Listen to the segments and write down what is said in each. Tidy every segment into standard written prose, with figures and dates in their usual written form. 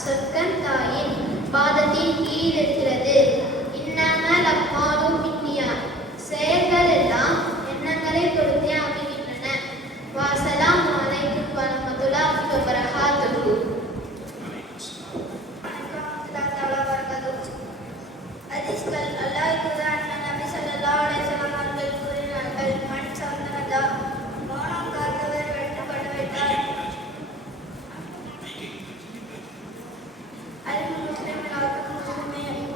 சொர்க்கம் தாயின் பாதத்தின் கீழ் இருக்கிறது. இன்னமல் அம்மாலும் பின்னியா, செயல்கள் எல்லாம் எண்ணங்களை பொறுத்தே அமைகின்றன. வஸ்ஸலாமு அலைக்கும் வரஹ்மத்துல்லாஹி வபரகாத்துஹு. ஹதீஸ்கள் அல்லாஹ் குர்ஆன் நபி ஸல்லல்லாஹு அலைஹி வஸல்லம் அவர்கள் கூறினார்கள், மன் சந்தனதா மௌனம் காத்தவர் வெட்டப்பட்டுவிட்டார்.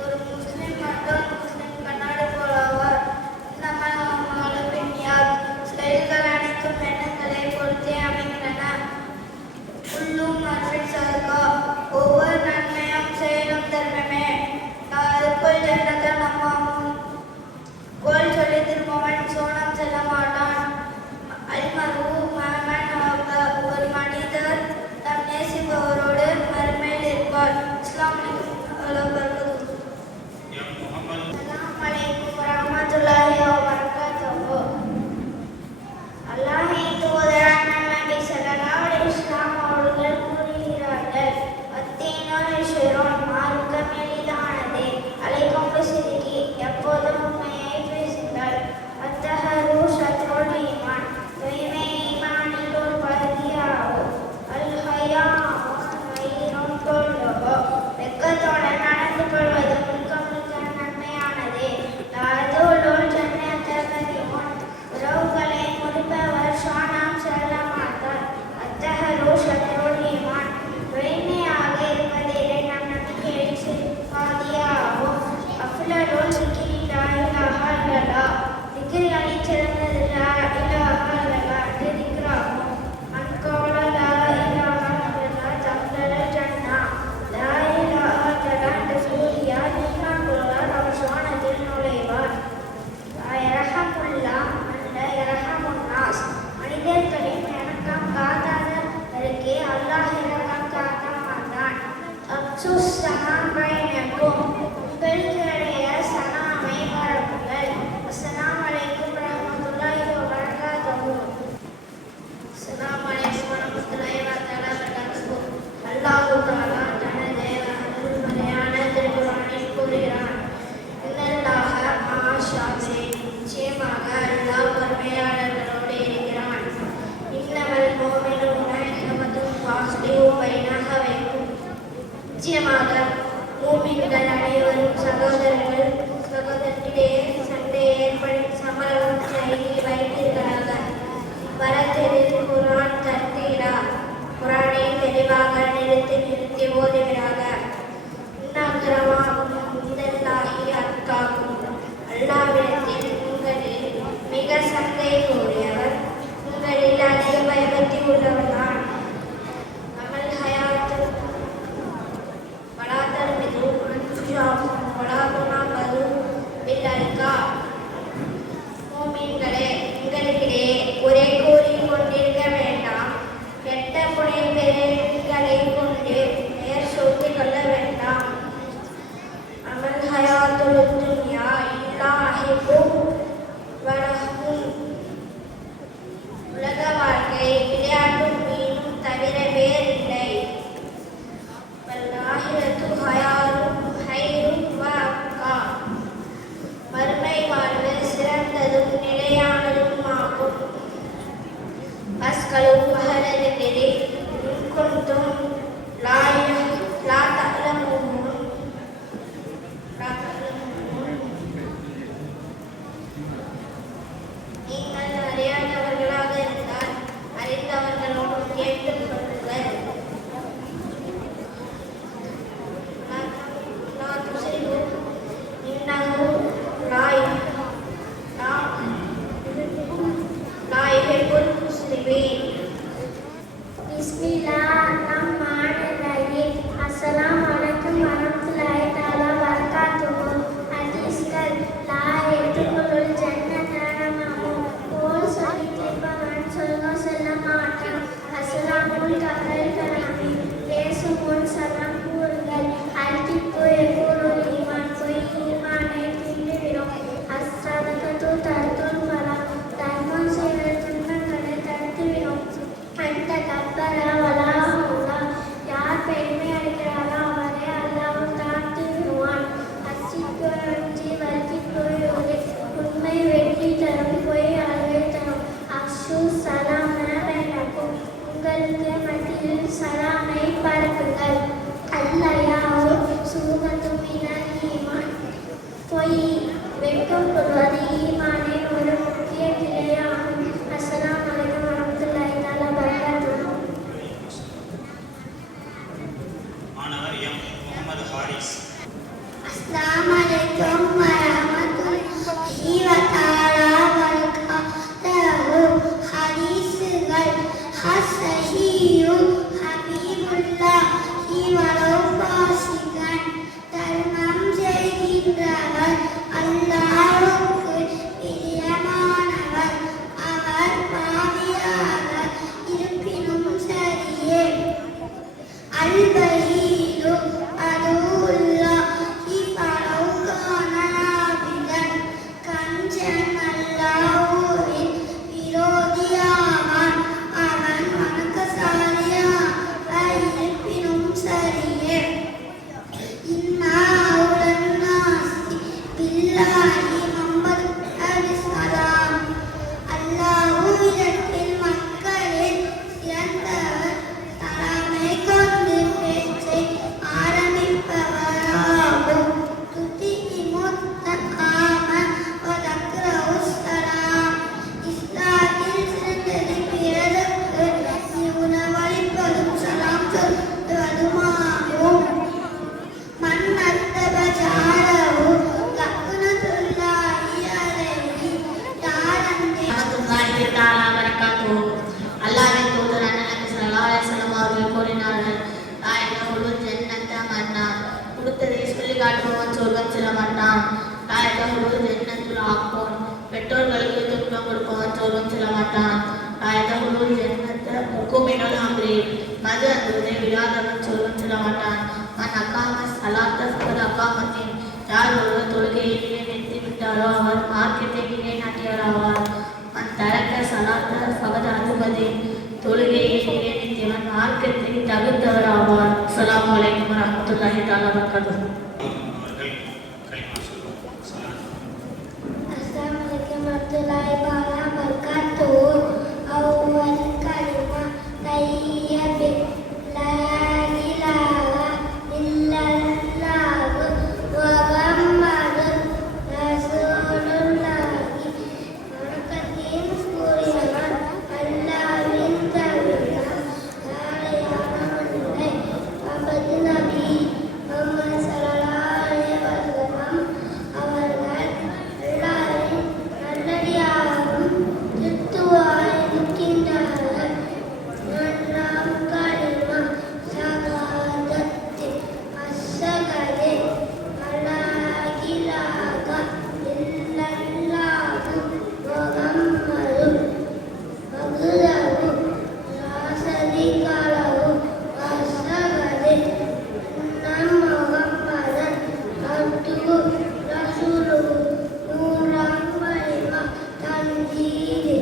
ஒரு முஸ்லிம் மட்டும் முஸ்லிம் கண்ணாடி போலவர். செயல்கள் அனைத்தும் எண்ணங்களை பொறுத்தே அமைகின்றன. உள்ளும் மறுபின் சதகா, ஒவ்வொரு நன்மையும் செயலும் தர்மமே. அதுக்குள் ஜன்னத்தை நம்பாமும் கோல் சொல்லி திரும்பவன் சோனம் செல்ல மாட்டான். அல்மரு மமன் ஆக, ஒரு மனிதர் தம் நேசிப்பவரோடு மறுமையில் இருப்பார். அஸ்ஸலாமு அலைக்கும் வரஹ்மத்துல்லாஹி வபரகாத்துஹு. அல்லாஹ்வின் தூதரான நபி ஸல்லல்லாஹு அலைஹி வஸல்லம் அவர்கள் கூறுகிறார்கள், அத்தீனுல் யுஸ்ருன், மார்க்கம் எளிதானது. அலைக்கும் பிஸ்ஸித்கி, எப்போதும் உண்மையை பேசுங்கள். அத்தஹரு ஷத்ருல் ஈமான், தூய்மை ஈமானில் ஒரு பகுதியாகும். அல் ஹயா வயிறும் தொல்லுகு, வெட்கத்துடன் நடந்து கொள்வது முழுக்க நன்மையானது. லாதுலுல் ஜன்னத கரீமுன், உறவுகளை முடிப்பவர் ஷானாம் செல்ல மாட்டார். அத்தஹரு ஷத்ருல் ஈமான், தூய்மையாக இருப்பதிலே நம் நம்பிக்கையில் பாதியாகும். அஃலலுல் ஸிக்ரி லா இலாஹ இல்லல்லாஹ், திக்ர்களில் சிறந்தது லா இலாஹ இல்லல்லாஹ் என்ற திக்ராகும். மன் கால லா இலாஹ இல்லல்லாஹ் தஹ்லல் ஜன்னா, லா இலாஹ இல்லல்லாஹ் என்ற கூறியார் ஈமான் கொள்வார், அவர் சுவனத்தில் நுழைவார். யர்ஹமுல்லாஹ் மன் லா யர்ஹமுன் நாஸ், மனிதர்களின் இரக்கம் காட்டாதவருக்கு அல்லாஹ் இரக்கம் காட்ட மாட்டான். அப்சுஸ் ஸலாம் பைனக்கும், உங்களுக்கிடையே சலாமை பரப்புங்கள். அஸ்ஸலாமு அலைக்கும் வரஹ்மத்துல்லாஹி வபரகாத்துஹு. அஸ்ஸலாமு அலைக்கும் வரஹ்மத்துல்லாஹி வபரகாத்துஹு. அல்லாஹ் தஆலா தனது அருள்மறையான திருக்குர்ஆனில் கூறுகிறான், இன்னல்லாஹ மஅ ஸாபிரீன், நிச்சயமாக அல்லாஹ் பொறுமையாளர்களோடு இருக்கிறான். இன்னமல் முஃமினூன இஹ்வத்துன் ஃபஅஸ்லிஹூ பைன அஹவைக்கும், நிச்சயமாக மூமின்கள் அனைவரும் சகோதரர்கள், சகோதரர்களிடையே சண்டை ஏற்படும் சமரசம் செய்து வைத்தீர்களாக. வரத்திரில் குர்ஆன் தர்தீலா, குர்ஆனை தெளிவாக நிறுத்தி ஓதுகிறாக. இன்ன அக்ரமக்கும் இந்தல்லாஹி அத்காக்கும், அல்லாஹ்விடத்தில் உங்களில் மிக சங்கைக்குரியவர் உங்களில் அதிக பயபக்தி உள்ளவர்தான். அமல் ஹயாத்து வலா தல்மிது அன்ஃபுஸக்கும் வலா துனாபது பில் அல்காப், மூமின்களே, உங்களுக்கிடையே குறை கூறிக் கொண்டிருக்க வேண்டாம். கெட்ட புனைப்பெயர்களை கொண்டு பெயர் சூட்டிக் கொள்ள முகமது ஹாரிஸ். அஸ்ஸலாமு அலைக்கும் வரஹ்மத்துல்லாஹி வ தஆலா வபரகாத்துஹு. ஹதீஸ்கள் ஹஸ்ஸஹீஹு ஹபீபுல்லாஹி வலௌபாசிகன். தர்மம் செய்கின்றவர் அல்லாஹ்வுக்கு பிரியமானவர். அவர் பாவியாக இருப்பினும் சரியே. அல்பஹீலு அதுல்லாஹி ஃபலௌகான ஆபிதன். கஞ்சன் அல்லாஹ்வின் விரோதியாவான். அவன் வணக்கசாலியாக இருப்பினும் சரியே. இன்னா அவுலன்னாசி பில்லாஹி முஹம்மது அலிஸ்ஸலாம். அல்லாஹ்விடத்தில் மக்களில் சிறந்தவர் சலாமை கொண்டு பேச்சை ஆரம்பிப்பவராகும். துதிஇமுத் தஆம வ தக்ரவுஸ் ஸலாம். இஸ்லாத்தில் சிறந்தது பிறருக்கு உணவளிப்பதும் சலாம் சொல்வதுமாகும். மன் அத்தப ஜாரஹு லக்னத்துல்லாஹி அலைஹி. யாரங்கே வரஹ்மத்துல்லாஹி தஆலா வபரகாத்துஹு. அல்லாஹ்வின் தூதர் நபி ஸல்லல்லாஹு அலைஹி வஸல்லம் அவர்கள் கூறினார்கள், தாயகமுல் ஜன்னத மன்னார். கொடுத்ததை சொல்லி காட்டுபவன் சொர்க்கம் செல்ல மாட்டான். தாயகமுல் ஜன்னத்துல் ஆக்கோன். பெற்றோர்களுக்கு துன்பம் கொடுப்பவன் சொர்க்கம் செல்ல மாட்டான். தாயகமுல் ஜன்னத முக்குமினல் அம்ரி. மது அருந்தை விடாதவன் சொர்க்கம் செல்ல மாட்டான். மன் அகாம ஸலாத்த ஃபகத் அகாமத்தின். யார் ஒருவர் தொழுகையை நிலைநிறுத்தி விட்டாரோ அவர் மார்க்கத்தை நிலைநாட்டியவர் ஆவார். மன் தரக்க ஸலாத்த ஃபகத் அதுபதின். தொழுகையை நிலைநிறுத்தியவன் மார்க்கத்தை தகுந்தவர் ஆவார். அஸ்ஸலாமு அலைக்கும் வரஹ்மத்துல்லாஹி தஆலா வபரகாத்துஹு. அவர்கள் கலிமா சொல்லுவார். அஸ்ஸலாமு அலைக்கும் வரஹ்மத்துல்லாஹி வபரகாத்துஹு. அவ்வல் கலிமா தையபி லா இலாஹா இல்லல்லாஹு முஹம்மதுர் ரசூலுல்லாஹி. வணக்கத்தின் கூறியவன் அல்லாஹ்வின் தவிர வேறு யாருமில்லை. முஹம்மது நபி முஹம்மது ஸல்லல்லாஹு அலைஹி வஸல்லம் அவர்கள் அல்லாஹ்வின் நல்லடியாரும் திருத்துவாய் இருக்கின்றார்கள். மூன்றாம் கலிமா ஷஹாதத்து. அஷ்ஹது அல்லா இலாஹா இல்லல்லாஹு முஹம்மதுர் ரசூலுல்லாஹி. லா ஷரீக லஹு வ அஷ்ஹது அன்ன முஹம்மதன் அப்துஹு ரசூலுஹு. மூன்றாம் கலிமா தன்ஜீது.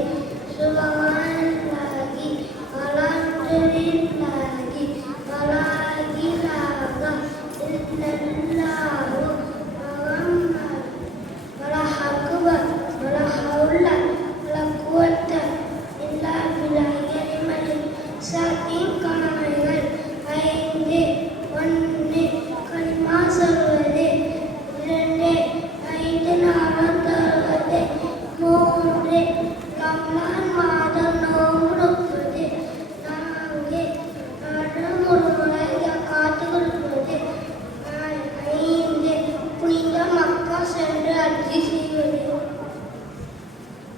சுப்ஹானல்லாஹி வல்ஹம்துலில்லாஹி வலா இலாஹா இல்லல்லாஹு முஹம்மது வல்லாஹு அக்பர் வலா ஹவுல வலா குவத்த இல்லா பில்லாஹில் அலியில் ஸதீம். கடமைகள் 5. 1 கலிமா சொல்வது. 2 5 நாளும் தொழுவது. 3 ரமலான் மாதம் நோன்பு நோற்பது. 4 நாளும் ஒரு முறை ஜகாத் கொடுப்பது. 5 புனித மக்கா சென்று ஹஜ் செய்வது.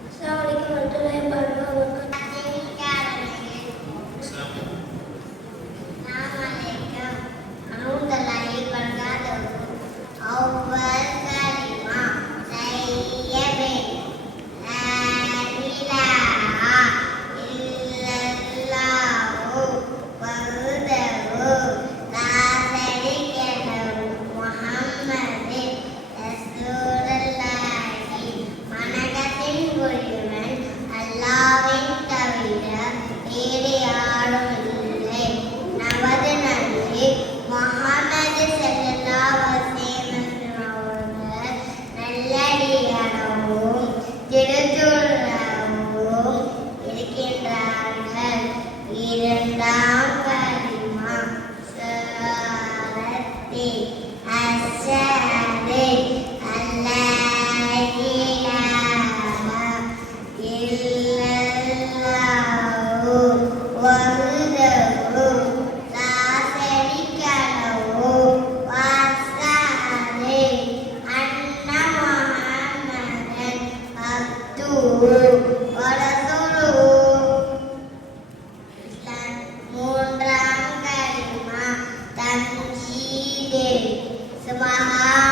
அஸ்ஸலாமு அலைக்கும் வரஹ்மத்துல்லாஹி வபரகாத்துஹு. وحده لا شريك له Subhanallah.